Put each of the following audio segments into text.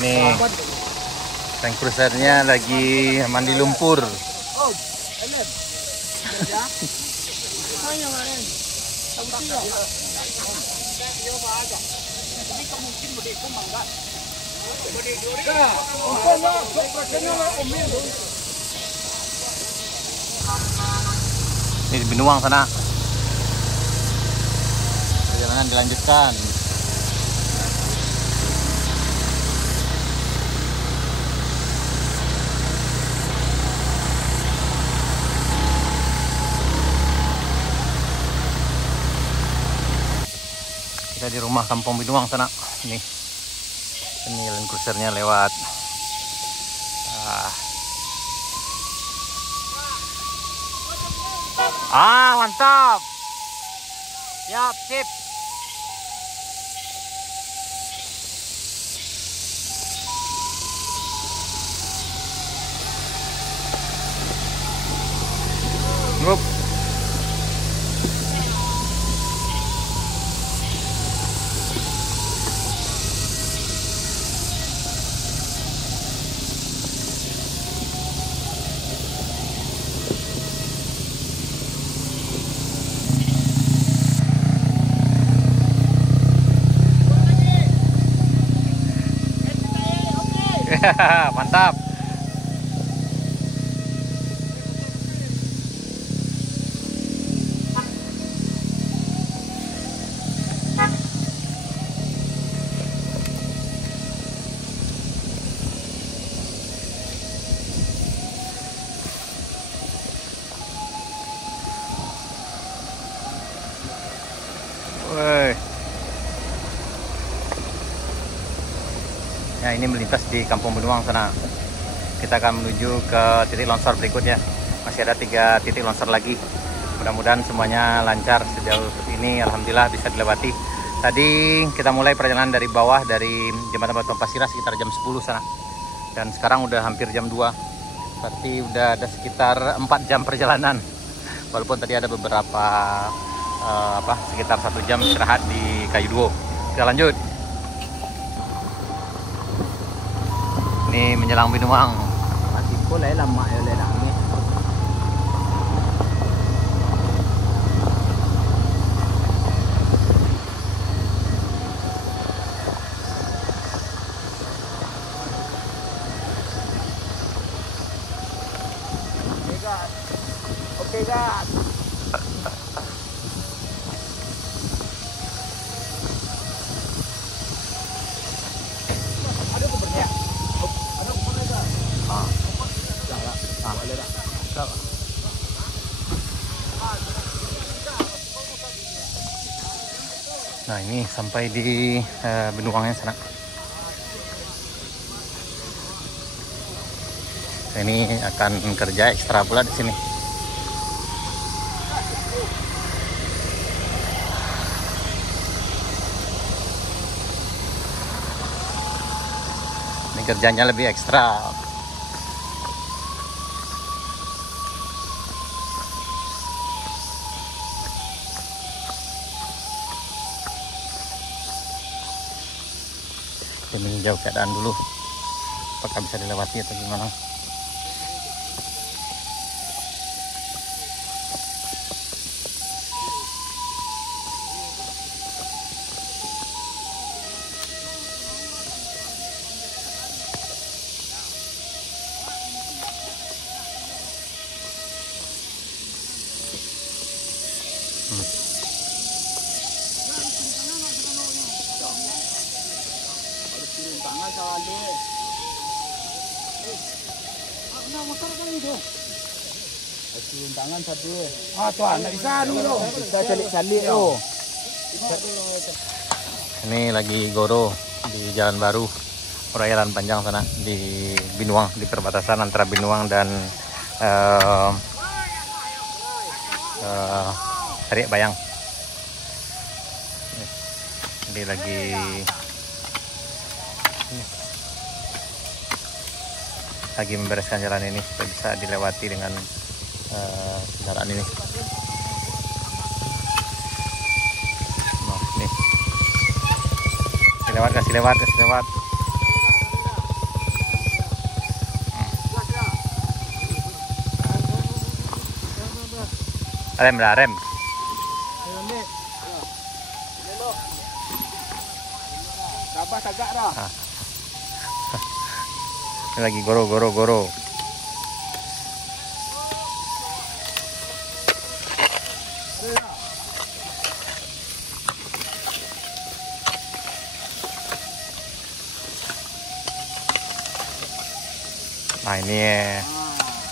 Nih, tank cruisernya lagi mandi lumpur. Ini di Binuang sana. Perjalanan dilanjutkan. Kita di rumah Kampung Binuang sana. Nih, ini Land Cruisernya lewat. Mantap. Siap, sip. Ngup. Mantap. Woi. Ya, ini melintas di Kampung Binuang sana. Kita akan menuju ke titik longsor berikutnya. Masih ada 3 titik longsor lagi. Mudah-mudahan semuanya lancar. Sejauh ini alhamdulillah bisa dilewati. Tadi kita mulai perjalanan dari bawah, dari Jembatan Batu Pasirah sekitar jam 10 sana. Dan sekarang udah hampir jam 2. Berarti udah ada sekitar 4 jam perjalanan. Walaupun tadi ada beberapa sekitar 1 jam istirahat di Kayu Duo. Kita lanjut. Ini menjelang Binuang. Masih boleh lama ya oleh dak ni. Okey, guys. Nah, ini sampai di Binuangnya sana. Ini akan kerja ekstra pula di sini. Ini kerjanya lebih ekstra. Meninjau keadaan dulu, apakah bisa dilewati atau gimana. Tangan selalu. Nak motor kan itu. Turun tangan satu. Tuan, nak bisa dulu. Bisa salik-salik tu. Ini lagi goro di Jalan Baru, Jalan Panjang sana di Binuang, di perbatasan antara Binuang dan Tarik Bayang. Ini lagi membereskan jalan ini supaya bisa dilewati dengan kendaraan ini. Nah, nih. Kasih lewat. Rem dah, rem. Gabah tagak dah. Ini lagi goro. Nah ini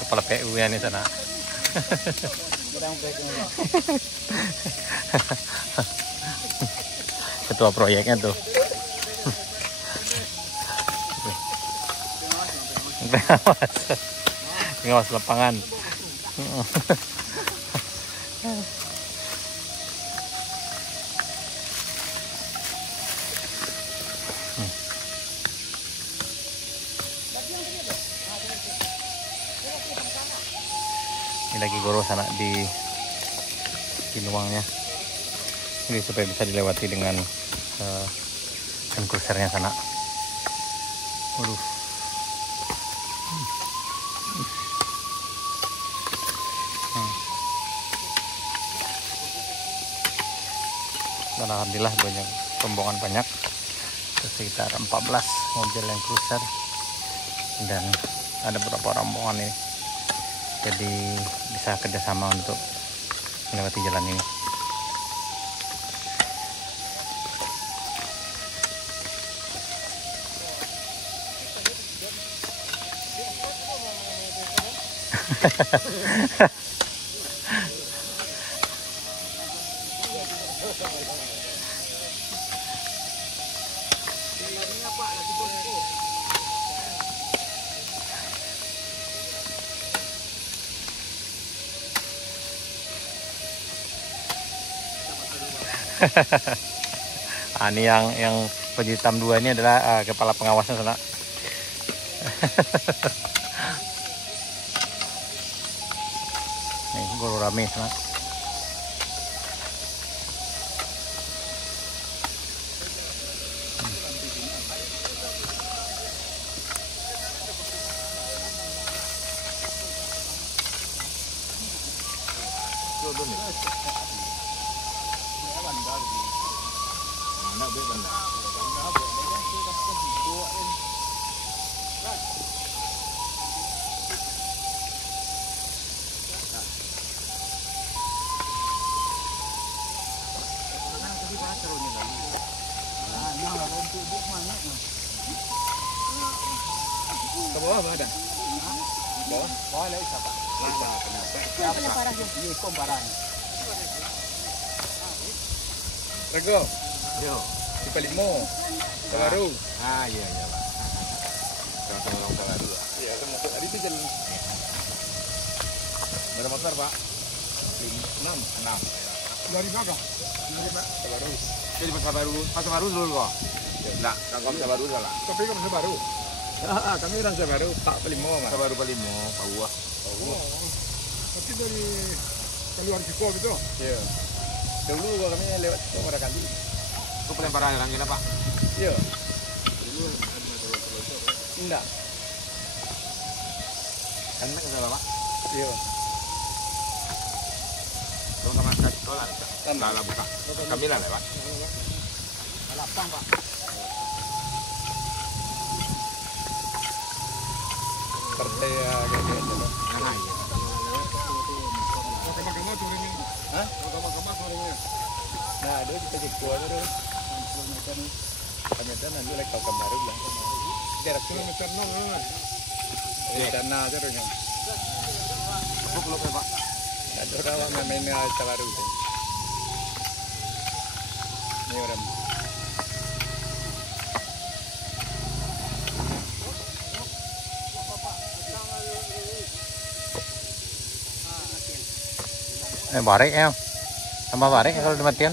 kepala PU ya nih sana. Ketua proyeknya tuh. Pengawas lapangan. Ini lagi goro sana di luangnya. Jadi supaya bisa dilewati dengan cruisernya sana. Waduh. Dan alhamdulillah banyak rombongan banyak, sekitar 14 mobil Land Cruiser dan ada beberapa rombongan ini, jadi bisa kerjasama untuk melewati jalan ini. Ini yang baju hitam 2 ini adalah kepala pengawasnya sana. Nih goro rame sana. Ke bawah ada? Bawah? Bawah lagi siapa? Kenapa parahnya? Ini kom parahnya. Rego. Yo. Di Palimo. Baru. Iya. Sama orang baru. Iya, termasuk hari itu jalan. Berapa motor, Pak? 6. Dari mana? Dari Pak. Baru. Jadi pasar baru dulu kok. Enggak, kangkong baru lah. Tapi kan pasar baru. Kami orang baru Pak Palimo, Mas. Baru Palimo, Pak Buah. Tapi dari keluar Ciko gitu. Iya. Dulu kami lewat Ciko pada kali. Itu pelemparan orang kita, Pak. Iya. Dulu enggak. Kan nak ke Pak? Iya. Kalau kami kasih dolar, lah buka. Kami lah lewat. Lapang, Pak. Partai kayak gitu. Nah, iya. Agama turunnya. Hah? Agama turunnya. Nah, ada kita jekua terus. Ternyata nanti lagi kau kemarin lah. Jarak kilometer 0. Dana terusnya. Aku belum Pak. Ada orang main baru. Ini orang. Barek ya, tambah barek kalau dimatikan.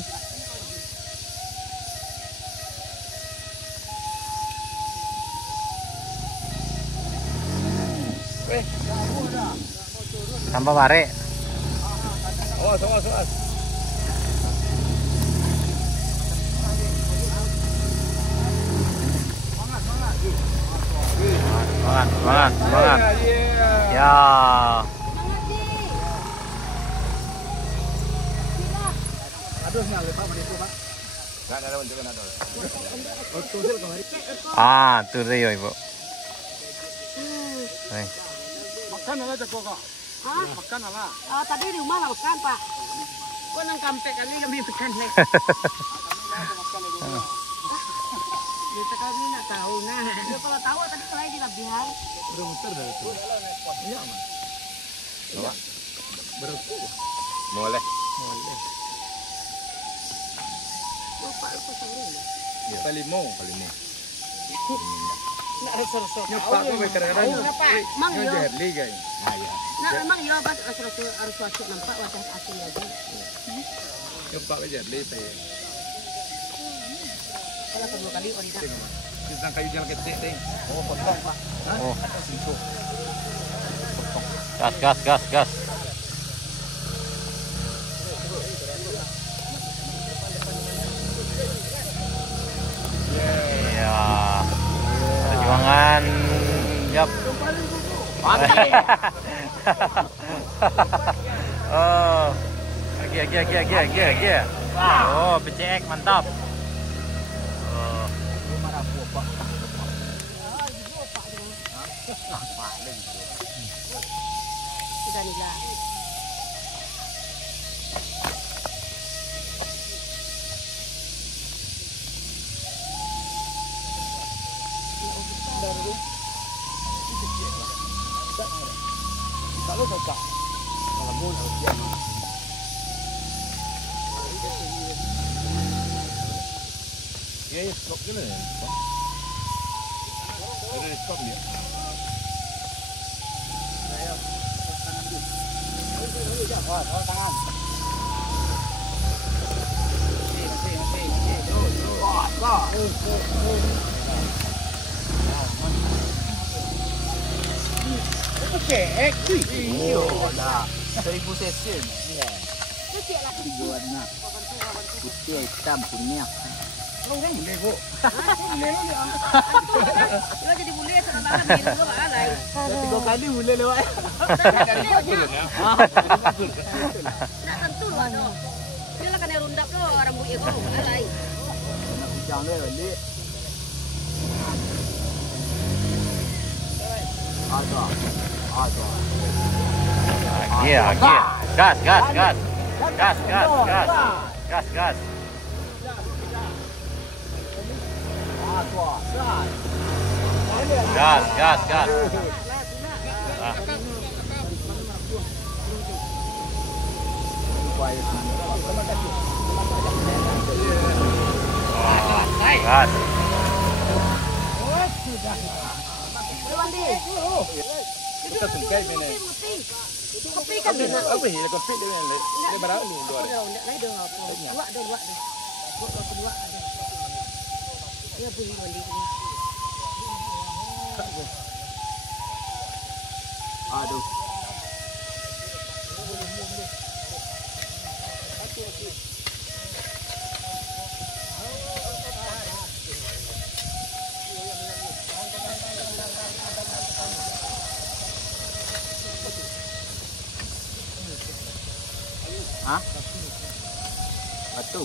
Tambah barek. Awas. Semangat. Ya. Ah, tuh dia ibu. Makan ala jago kok. Hah? Makan ala. Tadi di rumah nggak makan Pak. Kok nang kampek kali kami makan lagi. Kita kami nak tahu nah. Kalau tahu tadi kalau kita biar. Udah muter dah itu. Iya aman. Bawa. Berapa? Boleh. Boleh. Lupa sahur. Ya. Palimo. Nak rasa-rasa. Nyoba kok kadang-kadang. Kenapa? Mang yo. Jerly guys. Nah, ya. Nah memang yo pas rasa-rasa harus masuk nampak wajah asli aja. Nyoba ke Jerly saya. Kalau kedua kali orida. Pisang kayu jalan kecil deh. Oh, potong Pak. Hah? Oh. Potong. Gas. Ya. Perjuangan Yap. Oh. Lagi. Oh, PCX mantap. Oh. Sudah nila. Kalau cocok. Kalau mau ujian. Ya, stop dulu ya. Ada stop ya. Tangan. Cek, iya lah. 1000 cc ni. Kecil lah. Tiga warna. Putih, hitam, kuning. Kalau orang boleh kok. Dia jadi boleh sekarang biru ke alai. 3 kali boleh lewat. Nak tentu lah doh. Dia lah kena rundap doh rambut dia kau alai. Nak bincang dia balik. Ada. Lagi. Gas. Gas. Gas. Kita tungkai mana? Kopi kan dia. Apa ni? Kopi dia ni. Dia berapa ni? Dua. Lain dua apa? Dua. Dua ada. Ya bunyi mandi ni. Aduh. Hah? Batu.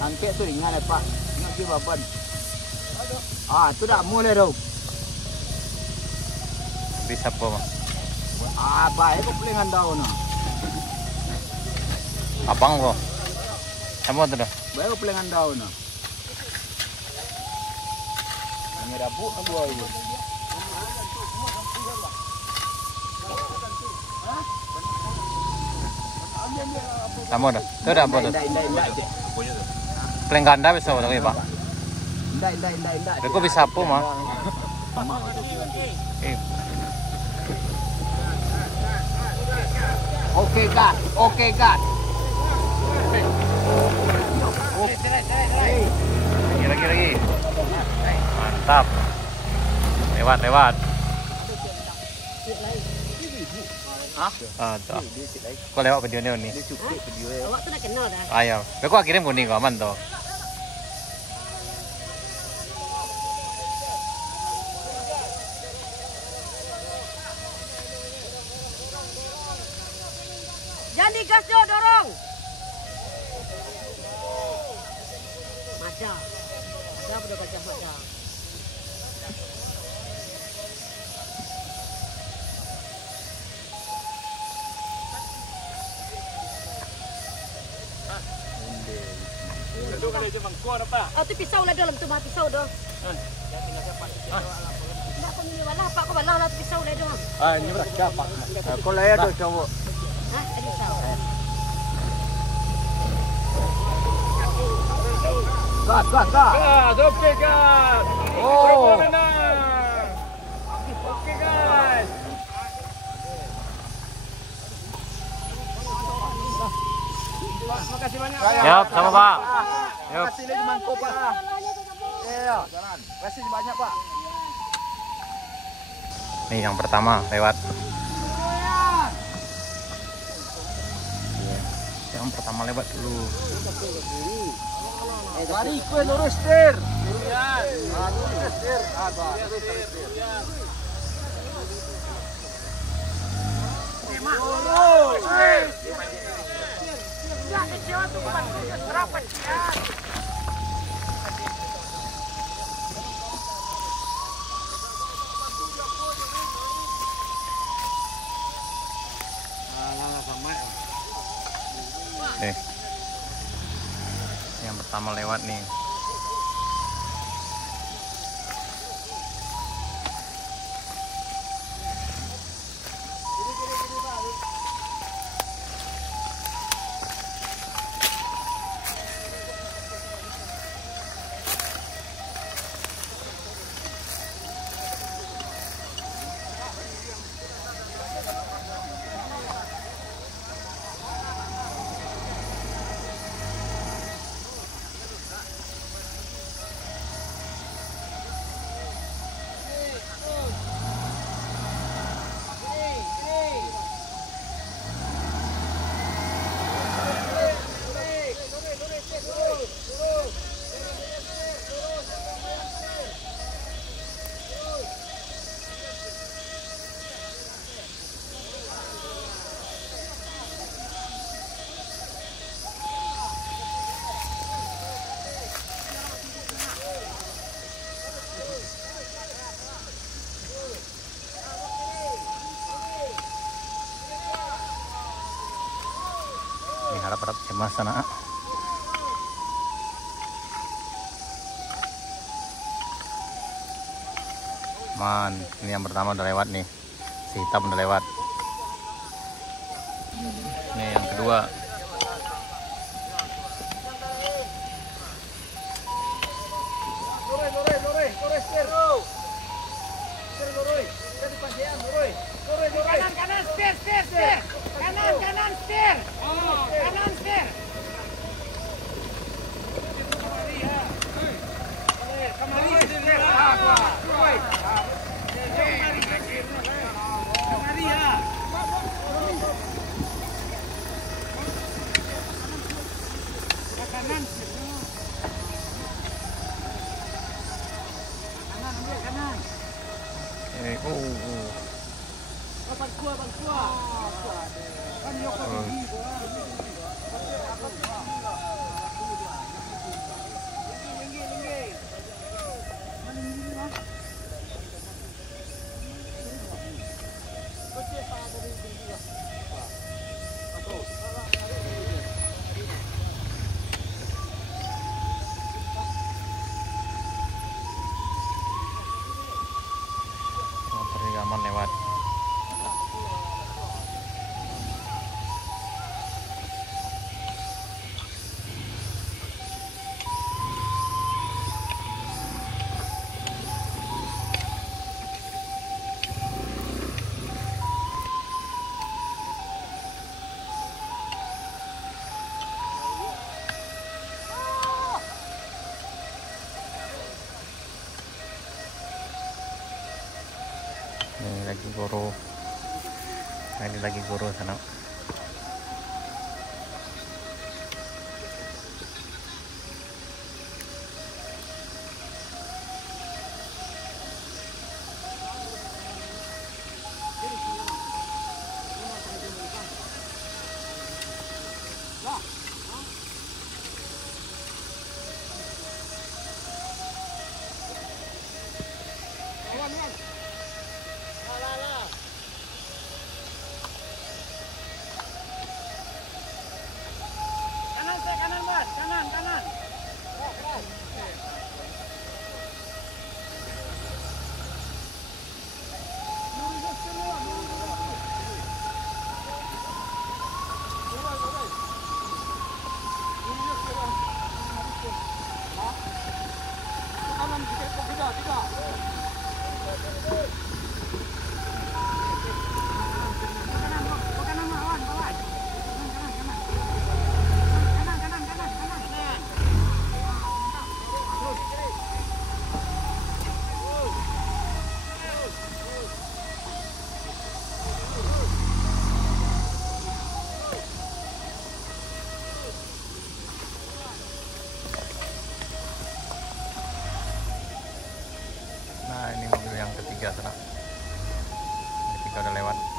Angkat tu ringan lah Pak. Nak pergi baban. Tu dah mulai dah. Bisa apa, Mas? Baik kau boleh ngandau nah. Abang kok. Sama tu dah. Baik kau boleh ngandau nah. Ini rabuk aku ayo. Sama dah. Tu dah apa tu? Indah je. Paling ganda bisa apa Pak? Indah. Aku bisa apa mah? Oke, Kak. Lagi. Mantap. Lewat. Tuh. Kau lewat video ni. Awak tu nak kenal dah. Ayo, aku kirim kuning kau aman tuh. Jangan digas Jo, dorong. Mada. Mada pada baca mada. Oh tu pisau lah dalam tu mah pisau dah. Nak kau ni walah pak kau walah lah tu pisau lah dah. Ini berapa pak? Kau layar tu cowok. Hah, ada pisau. Gas, okey gas. Oh. Okey guys. Makasih banyak. Yap, sama Pak. Yap. Kasih lagi mangkuk Pak. Ya, kasih banyak Pak. Nih yang pertama lewat. Yang pertama lewat dulu. Mari kue lurus tir. Lurus tir. Nih. Yang pertama lewat nih. Harap-harap cemas sana. Man, ini yang pertama udah lewat nih. Si hitam udah lewat. Ini yang kedua. Kanan, setir. Kanan, setir. Kanan, setir. Motor Gaman lewat. Ini lagi goro Nah, ini lagi guru sana. Kanan, Bang. Kanan. Nah, ini mobil yang ketiga sana. Ketiga udah lewat.